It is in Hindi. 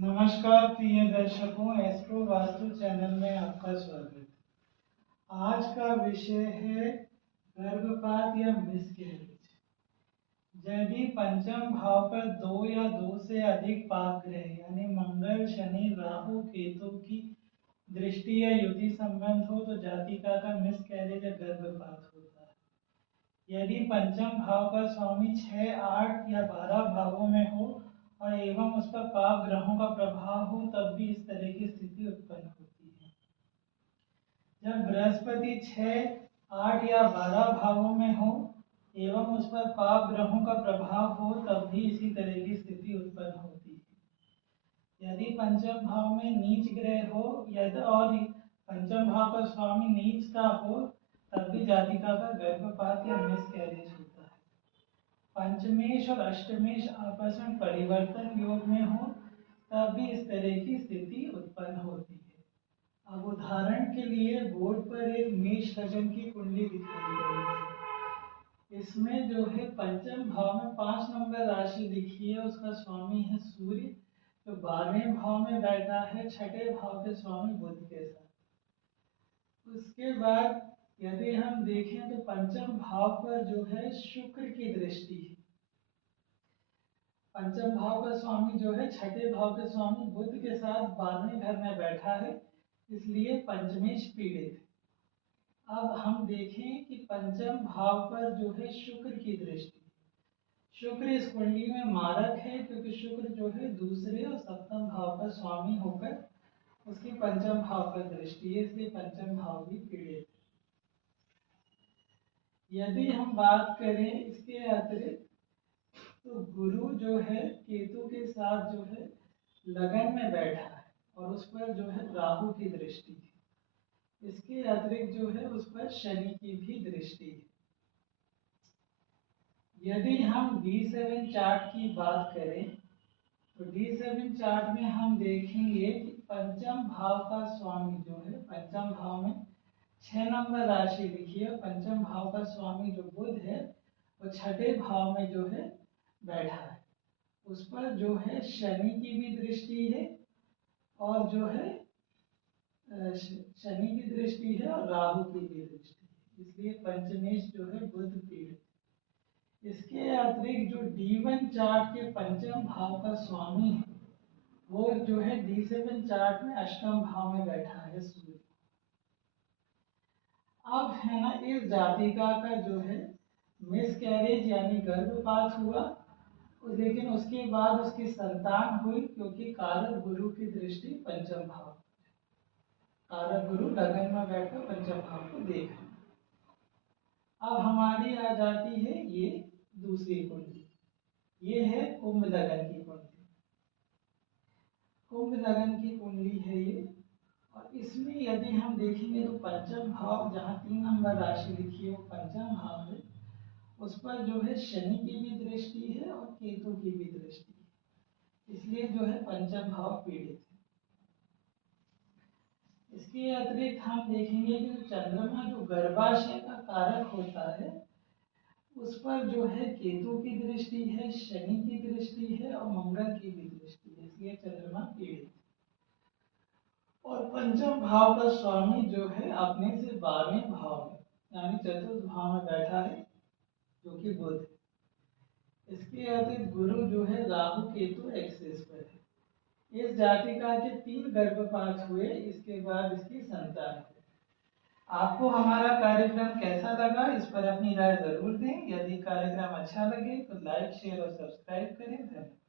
नमस्कार प्रिय दर्शकों, एस्ट्रो वास्तु चैनल में आपका स्वागत। आज का विषय है गर्भपात या मिसकैरेज। यदि पंचम भाव पर दो या दो से अधिक पाप ग्रह यानी मंगल, शनि, राहु, केतु की दृष्टि या युति संबंध हो तो जातिका का मिसकैरेज या गर्भपात होता है। यदि पंचम भाव का स्वामी 6, 8 या 12 भावों में हो और एवं उस पर पाप ग्रहों का प्रभाव हो तब भी इस तरह की स्थिति उत्पन्न होती है। जब बृहस्पति 6, 8 या 12 भावों में हो एवं उस पर पाप ग्रहों का प्रभाव हो तब भी इसी तरह की स्थिति उत्पन्न होती है। यदि पंचम भाव में नीच ग्रह हो यदि और पंचम भाव का स्वामी नीच का हो तब भी जातिका का गर्भपात या मिसकैरेज होता है। पंचमेश और अष्टमेश आपस में परिवर्तन योग में हो तब भी इस तरह की स्थिति उत्पन्न होती है। अब उदाहरण के लिए बोर्ड पर एक मेष लग्न की कुंडली दिखाई गई है। इसमें जो है पंचम भाव में 5 नंबर राशि लिखी है, उसका स्वामी है सूर्य जो 12वें भाव में बैठा है, छठे भाव के स्वामी बुध के साथ। उसके बाद यदि हम देखें तो पंचम भाव पर जो है शुक्र की दृष्टि है। पंचम भाव का स्वामी जो है छठे भाव के स्वामी बुध के साथ 12वें घर में बैठा है, इसलिए पंचमेश पीड़ित है। अब हम देखें कि पंचम भाव पर जो है शुक्र की दृष्टि। शुक्र इस कुंडली में मारक है क्योंकि शुक्र जो है दूसरे और सप्तम भाव का स्वामी होकर उसकी पंचम भाव पर दृष्टि है, इसलिए पंचम भाव भी पीड़ित है। यदि हम बात करें इसके अतिरिक्त तो गुरु जो है केतु के साथ जो है लगन में बैठा है और उस पर जो है राहु की दृष्टि है। इसके अतिरिक्त जो है उस पर शनि की भी दृष्टि है। यदि हम D7 चार्ट की बात करें तो D7 चार्ट में हम देखेंगे कि पंचम भाव का स्वामी जो है पंचम भाव में 6 नंबर राशि लिखी है। पंचम भाव का स्वामी जो बुध है वो छठे भाव में जो है बैठा है, उस पर जो है शनि की भी दृष्टि है और जो है शनि की दृष्टि है और राहु की भी दृष्टि है, इसलिए पंचमेश जो है बुध पीड़ित। इसके अतिरिक्त जो D1 चार्ट के पंचम भाव का स्वामी है वो जो है D7 चार्ट में अष्टम भाव में बैठा है सूर्य। अब है ना इस जातिका का जो है मिसकैरेज यानी गर्भपात हुआ, लेकिन उसके बाद उसकी संतान हुई क्योंकि कारक गुरु की दृष्टि पंचम भाव, कारक गुरु लगन में बैठकर पंचम भाव को देख रहे। अब हमारी आ जाती है ये दूसरी कुंडली, ये है कुंभ लगन की कुंडली। कुंभ लगन की कुंडली है ये, और इसमें यदि हम देखेंगे तो पंचम भाव जहाँ 3 नंबर राशि लिखी है वो पंचम भाव है, उस पर जो है शनि की भी दृष्टि है और केतु की भी दृष्टि है, इसलिए जो है पंचम भाव पीड़ित है। इसके अतिरिक्त हम देखेंगे कि चंद्रमा जो गर्भाशय का कारक होता है उस पर जो है केतु की दृष्टि है, शनि की दृष्टि है और मंगल की भी दृष्टि है, इसलिए चंद्रमा पीड़ित है। और पंचम भाव का स्वामी जो है अपने से 12वें भाव में यानी चतुर्थ भाव में बैठा है जो कि बुध है। इसके अतिरिक्त गुरु जो है राहु केतु एक्सिस पर है। इस जातिका के 3 गर्भपात हुए, इसके बाद इसकी संतान हुई। आपको हमारा कार्यक्रम कैसा लगा इस पर अपनी राय जरूर दें। यदि कार्यक्रम अच्छा लगे तो लाइक, शेयर और सब्सक्राइब करें। धन्यवाद।